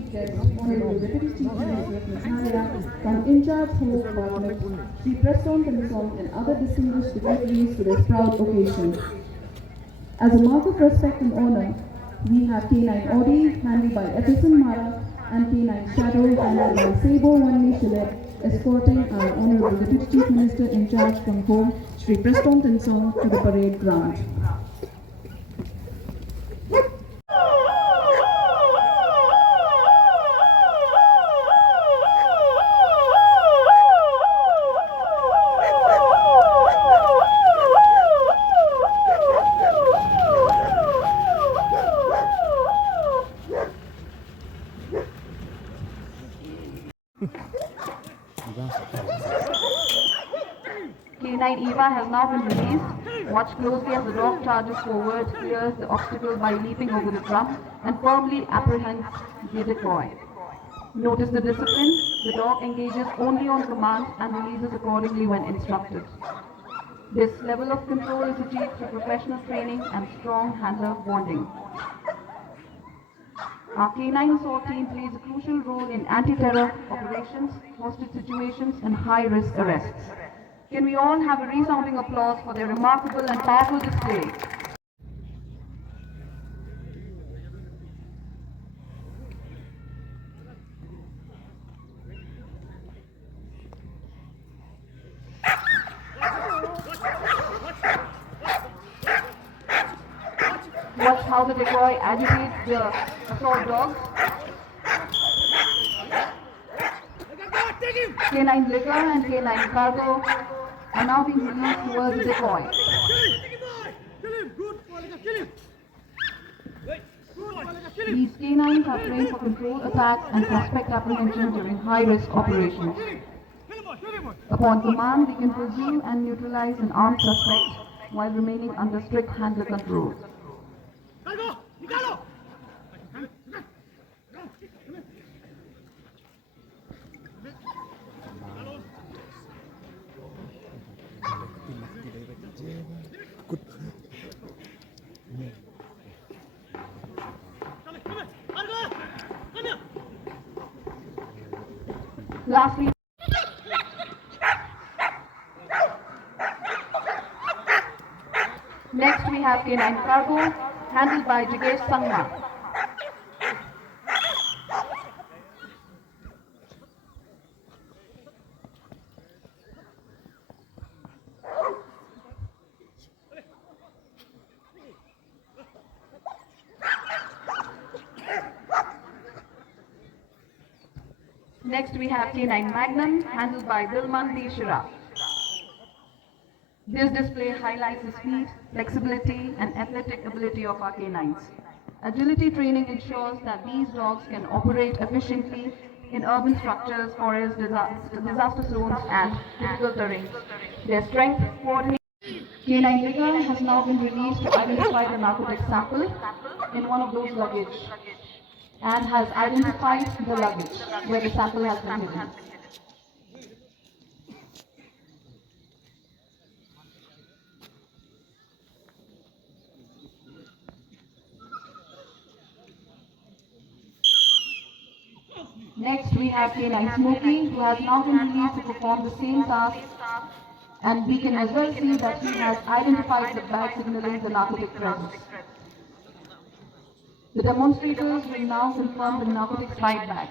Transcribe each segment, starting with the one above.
distinguished guests, Honorable Deputy Chief Minister of Meghalaya, from in-charge Home Department, Sri Preston Thamissong, and other distinguished dignitaries to this proud occasion. As a mark of respect and honor, we have K-9 Audi, handled by Epison Mara, and K-9 Shadow, handled by Sabo Wanni Shillet, escorting our Honorable Deputy Chief Minister in charge from home, Sri Preston Thamissong, to the parade ground. K-9 Eva has now been released. Watch closely as the dog charges forward, clears the obstacle by leaping over the drum, and firmly apprehends the decoy. Notice the discipline. The dog engages only on command and releases accordingly when instructed. This level of control is achieved through professional training and strong handler bonding. Our K-9 assault team plays a crucial role in anti-terror operations, hostage situations, and high-risk arrests. Can we all have a resounding applause for their remarkable and powerful display? Watch how the decoy agitates the assault dogs. K-9 Liquor and K-9 Cargo are now being released towards the decoy. These K-9s are trained for control, attack, and suspect apprehension during high-risk operations. Upon command, they can pursue and neutralize an armed suspect while remaining under strict handler control. Lastly, next we have K-9 Cargo, handled by Jigesh Sangma. Next we have K-9 Magnum, handled by Dilman Shira. This display highlights the speed, flexibility, and athletic ability of our K-9s. Agility training ensures that these dogs can operate efficiently in urban structures, forests, disaster zones, and difficult terrains. Their strength, coordination. K-9 Liquor has now been released to identify the narcotic sample in one of those luggage, and has identified the luggage where the sample has been hidden. Next we have K-9 Smokey, who has now been released to perform the same task, and we can as well see that he has identified the bag signaling the narcotic presence. The demonstrators will now confirm the narcotic slide bag.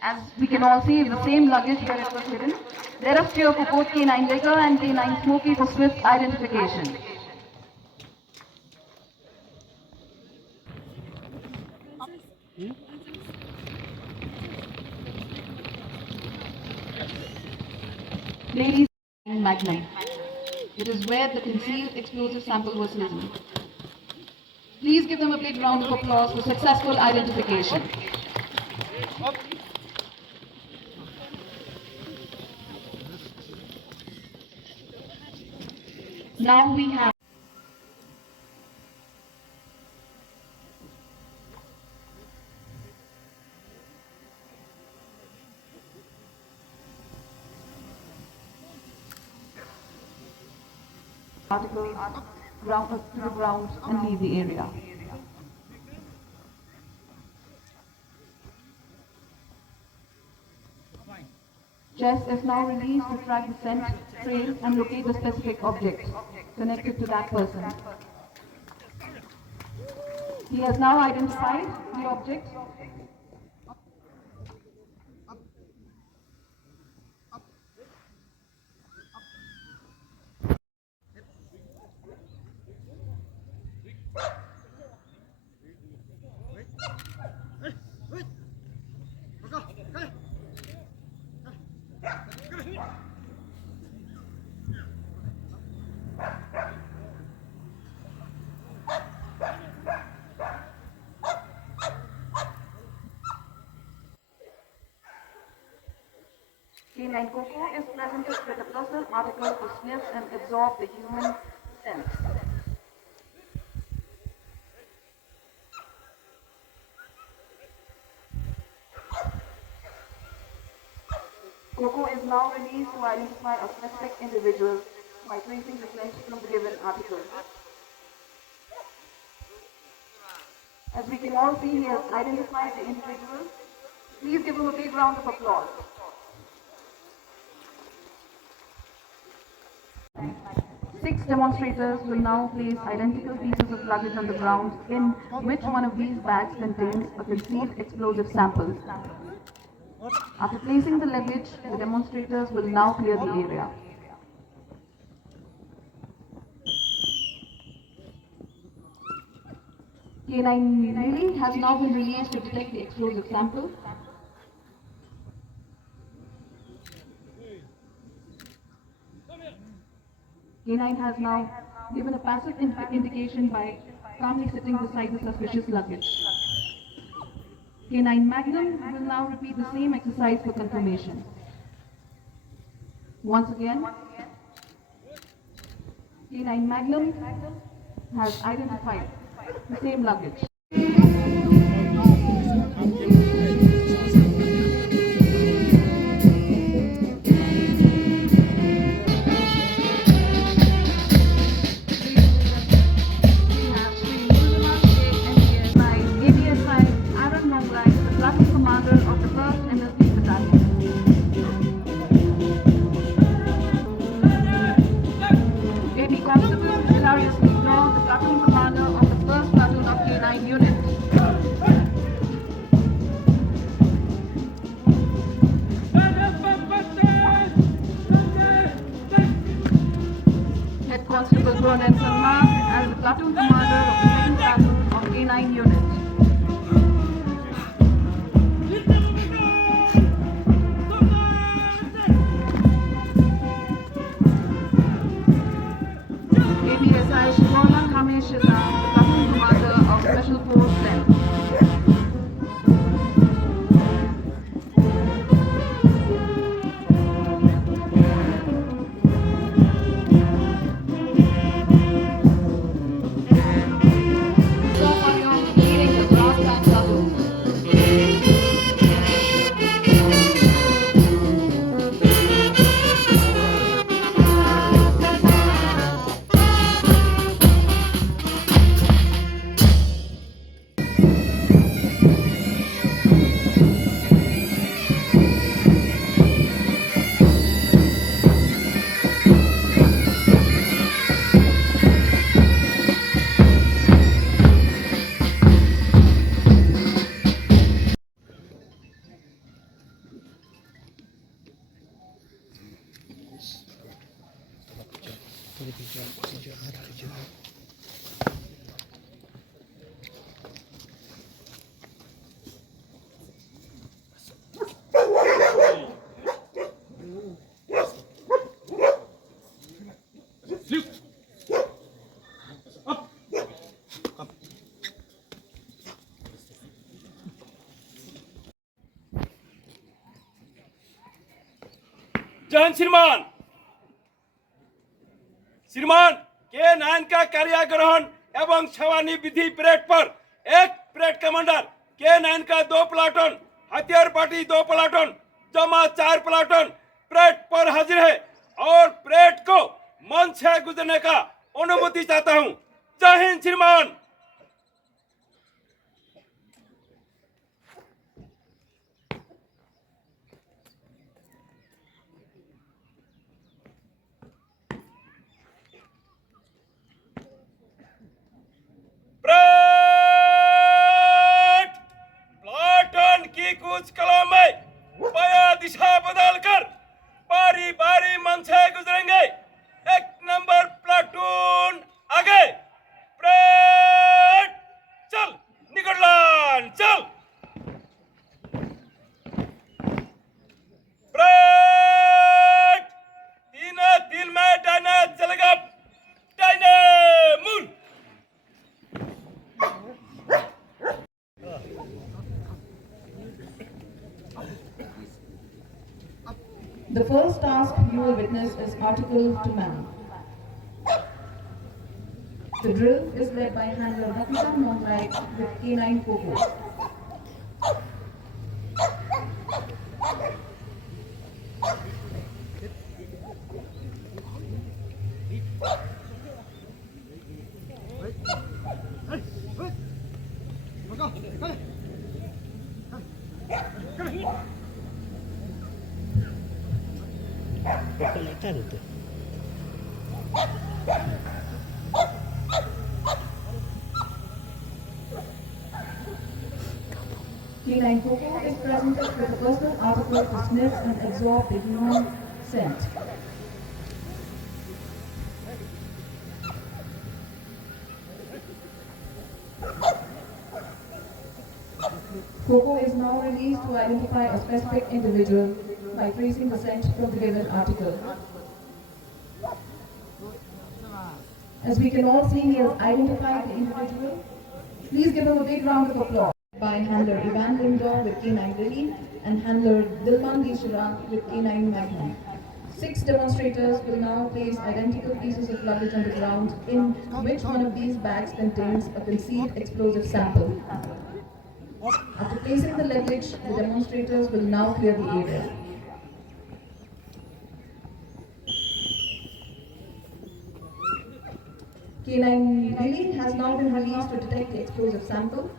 As we can all see, the same luggage where it was hidden. Let us cheer for both K-9 Liquor and K-9 Smokey for swift identification. Ladies and Magnum. It is where the concealed explosive sample was hidden. Please give them a big round of applause for successful identification. Now we have articles to the ground and leave the area. Chess is now released to track the scent trail and locate the specific object connected to that person. He has now identified the object. K-9 Coco is presented with a personal article to sniff and absorb the human scent. Coco is now released to identify a specific individual by tracing the scent from the given article. As we can all see, he has identified the individual. Please give him a big round of applause. Six demonstrators will now place identical pieces of luggage on the ground in which one of these bags contains a concealed explosive sample. After placing the luggage, the demonstrators will now clear the area. K-9 Lily has now been released to detect the explosive sample. K-9 has now given a passive indication by calmly sitting beside the suspicious luggage. K-9 Magnum will now repeat the same exercise for confirmation. Once again, K-9 Magnum has identified the same luggage. Constable Colonel Salman as the platoon commander of the 2nd Platoon of K-9 unit. APSI Shivona Hameshila, the platoon commander of Special Force 10. जन श्रीमान K-9 का कार्याग्रहण एवं छावनी विधि parade पर एक parade commander K-9 का 2 platoon हथियार party 2 platoon जमा 4 प्लाटून परेड पर हाजिर है और परेड को मंच से गुजरने का अनुमति चाहता हूं। जय हिंद श्रीमान। प्लाटून की कुछ कला में पाया दिशा बदलकर बारी बारी मन से गुजरेंगे। एक नंबर प्लाटून आगे। परेड चल, निकल चल। परेड तीनों दिल में डायना चलेगा। डायना मूल। The first task you will witness is article to man. The drill is led by handler shongthait with K-9 Coco. K-9 Coco is presented with a personal article to sniff and absorb the human scent. Coco is now released to identify a specific individual by tracing the scent from the given article. As we can all see, he has identified the individual. Please give him a big round of applause. By handler Ivan Lindor with K-9 Lily and handler Dilman Dishra with K-9 Magnum. 6 demonstrators will now place identical pieces of luggage on the ground in which one of these bags contains a concealed explosive sample. After placing the luggage, the demonstrators will now clear the area. K-9 Lily has now been released to detect the explosive sample.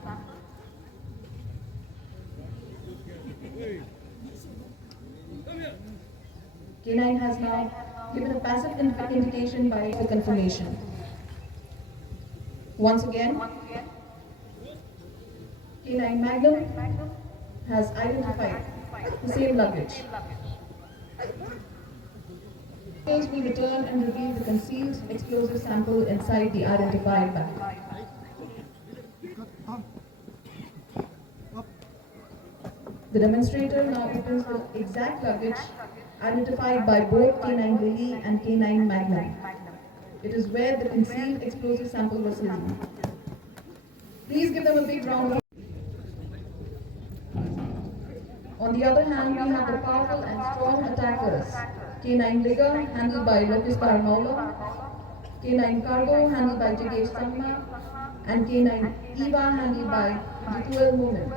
K-9 has now given a passive indication by the confirmation. Once again, K-9 Magnum has identified the same luggage. Officers will return and reveal the concealed explosive sample inside the identified bag. The demonstrator now opens the exact luggage identified by both K-9 Lily and K-9 Magnum. It is where the concealed explosive sample was hidden. Please give them a big round of applause. On the other hand, we have the powerful and strong attackers. K-9 Ligger, handled by Lopez Maula, K-9 Cargo, handled by Jigesh Samma, and K-9 Eva, handled by Jituel Mumin.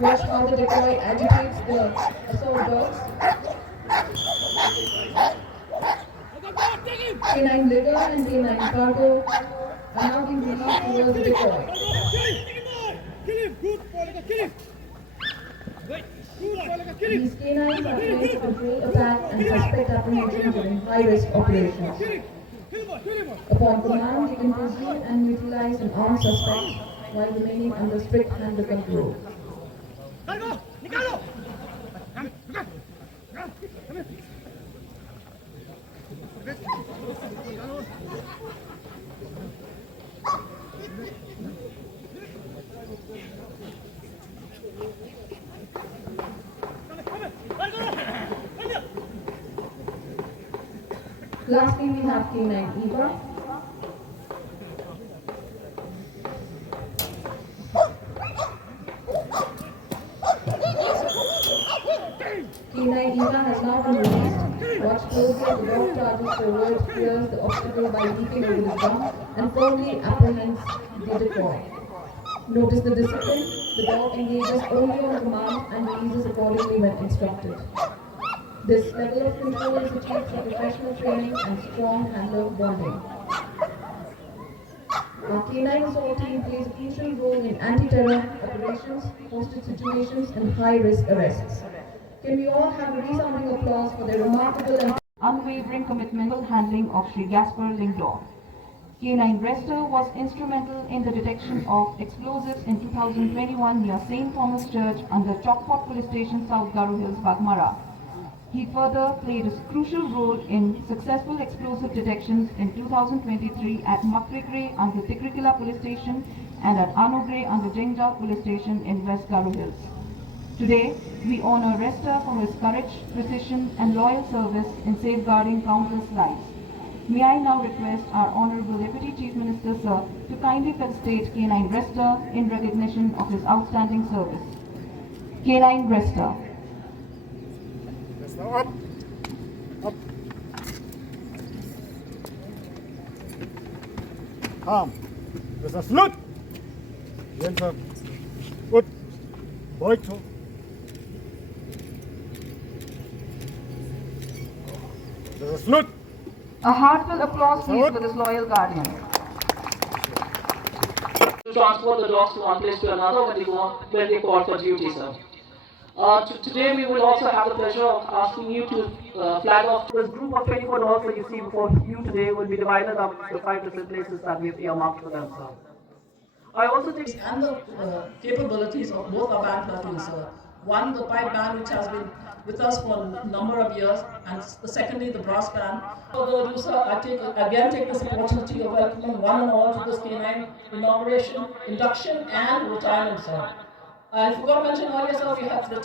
Watch how the decoy agitates the assault dogs. K-9 Ligger and K-9 Cargo are now being released towards the decoy. These K-9s are placed to control attack and suspect apprehension during high-risk operations. Upon command, they can pursue and neutralize an armed suspect while remaining under strict handler control. Lastly, we have K-9 Eva. K9 Eva has now been released. Watch closely as the dog charges forward, clears the obstacle by leaping over his bum, and firmly apprehends the decoy. Notice the discipline. The dog engages only on command and releases accordingly when instructed. This level of control is achieved through professional training and strong handler bonding. Our K9 assault team plays a crucial role in anti-terror operations, hostage situations, and high-risk arrests. Can we all have a resounding applause for their remarkable and unwavering commitment to handling of Sri Gaspar Lingdor. K9 Rester was instrumental in the detection of explosives in 2021 near St. Thomas Church under Chokpot Police Station, South Garo Hills, Bagmara. He further played a crucial role in successful explosive detections in 2023 at Makrikre under Tikrikila Police Station and at Anogre under Jengjal Police Station in West Garo Hills. Today, we honor Rester for his courage, precision and loyal service in safeguarding countless lives. May I now request our Honorable Deputy Chief Minister, Sir, to kindly felicitate K9 Rester in recognition of his outstanding service. K9 Rester. Now up. Up. Calm. There's a salute. Hands up. Good. Right. There's a salute. A heartfelt applause please for this loyal guardian. To transport the dogs from one place to another when they call for duty, sir. Today we will also have the pleasure of asking you to flag off this group of 24 dogs that you see before you today will be divided up into 5 different places that we've earmarked for them, sir. I also think and the capabilities of both our band platoons, sir. One, the pipe band, which has been with us for a number of years, and secondly, the brass band. Further ado, sir, I take this opportunity of welcoming one and all to this K9 inauguration, induction, and retirement, sir. I forgot to mention earlier, sir, we have the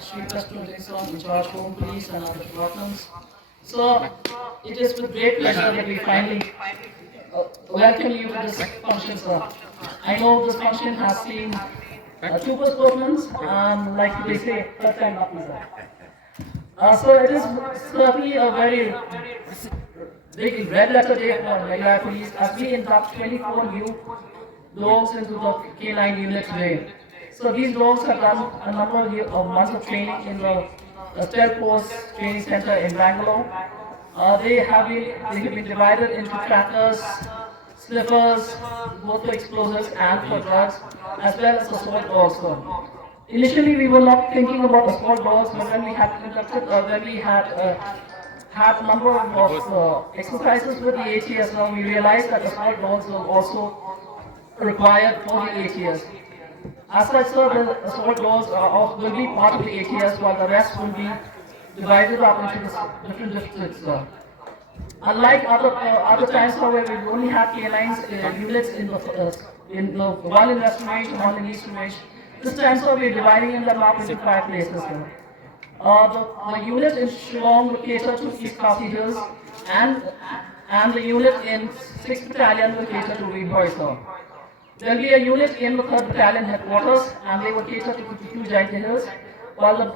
Chief President in charge of Home Police and other departments. So, it is with great pleasure that we finally welcome you to this function, sir. I know this function has seen two postponements, like they say, third time lucky, sir. So it is certainly a very big red letter day for Jylla Police as we induct 24 new dogs into the K9 unit today. So these dogs have done a number of months of training in the Stealth Force Training Center in Bangalore. They have been divided into trackers, sniffers, both for explosives and for drugs, as well as assault dogs. Initially, we were not thinking about assault dogs, but when we had conducted, when we had a number of exercises with the ATS, we realized that assault dogs were also required for the ATS. As such, sir, the assault dogs will be part of the ATS, while the rest will be divided up into different districts. Unlike other times, however, we only had K9s units in the one in Western Range and one in Eastern Range. This time, sir, we are dividing them up into 5 places. The unit in Shillong will cater to East Khasi Hills, and the unit in 6th Battalion will cater to Viboy, sir. There will be a unit in the 3rd Battalion headquarters, and they will cater to Kiew Jaintia Hills, while the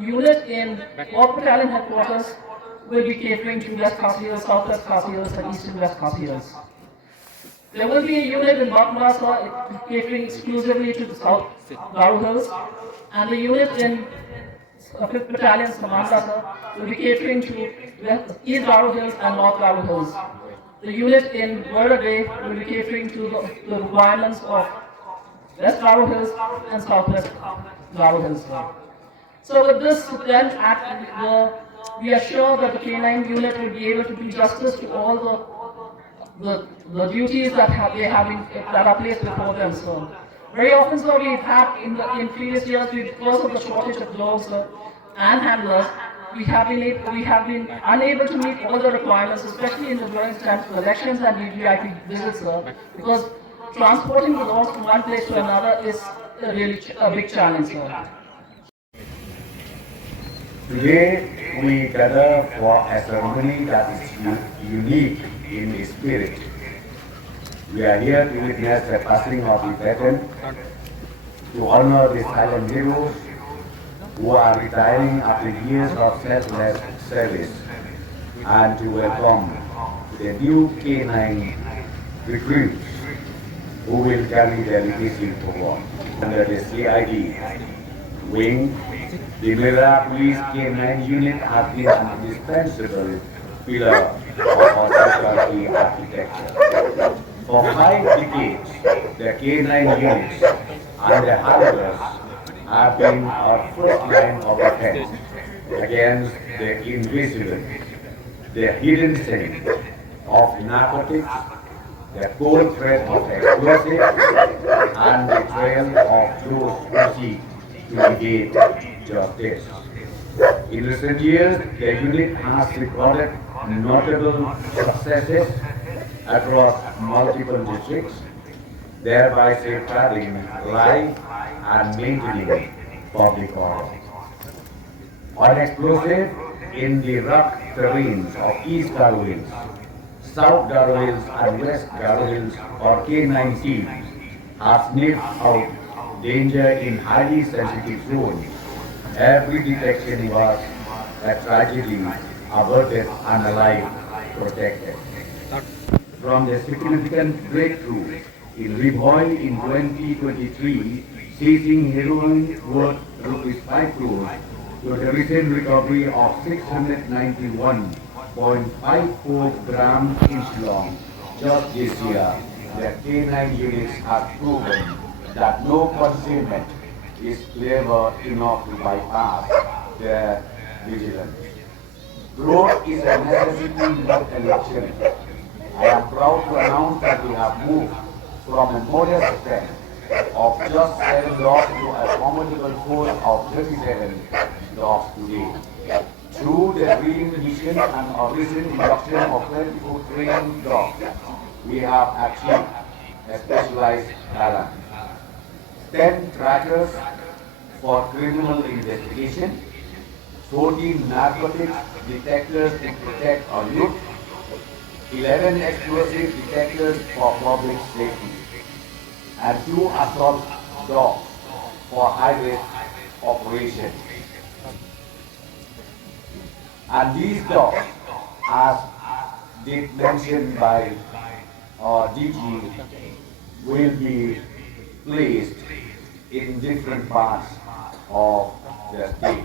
unit in 4th Battalion headquarters will be catering to West Khasi Hills, Southwest Khasi Hills, and East and West Khasi Hills. There will be a unit in Bagmara catering exclusively to the South Garo Hills, and the unit in 5th Battalion Samandha will be catering to East Garo Hills and North Garo Hills. The unit in Verda will be catering to the requirements of West Garo Hills and Southwest Garo Hills. So with this then we are sure that the K9 unit will be able to do justice to all the duties that are placed before them. So very often, sir, we've had in previous years, because of the shortage of dogs and handlers, we have been unable to meet all the requirements, especially during times of elections and VVIP visits, because transporting the dogs from one place to another is really a big challenge, sir. Today we gather for a ceremony that is unique in its spirit. We are here to witness the passing of the veteran, to honor the silent heroes who are retiring after years of selfless service, and to welcome the new K-9 recruits who will carry their legacy forward. Under the CID wing, the Mira Police K-9 unit has been an indispensable pillar of our security architecture. For 5 decades, the K-9 units and the handlers have been our first line of defense against the invisible, the hidden sin of narcotics, the cold threat of explosives, and the trail of those who seek to evade justice. In recent years, the unit has recorded notable successes across multiple districts, thereby safeguarding life and maintaining public order. On explosive in the rough terrains of East Garo Hills, South Garo Hills and West Garo Hills, or K-9 teams have sniffed out danger in highly sensitive zones. Every detection was a tragedy averted and a life protected. From the significant breakthrough in Livoy in 2023, seizing heroin worth ₹5 crores, to the recent recovery of 691.54 grams in Shillong just this year, the K-9 units have proven that no concealment is clever enough to bypass their vigilance. Growth is a necessity, not a luxury. I am proud to announce that we have moved from a modest strength of just 7 dogs to a formidable force of 37 dogs today. Through the breeding mission and our recent induction of 24 trained dogs, we have achieved a specialized talent. 10 trackers for criminal investigation, 14 narcotics detectors to protect our youth, 11 explosive detectors for public safety, and 2 assault dogs for high-risk operations. And these dogs, as did mentioned by our DG, will be placed in different parts of the state.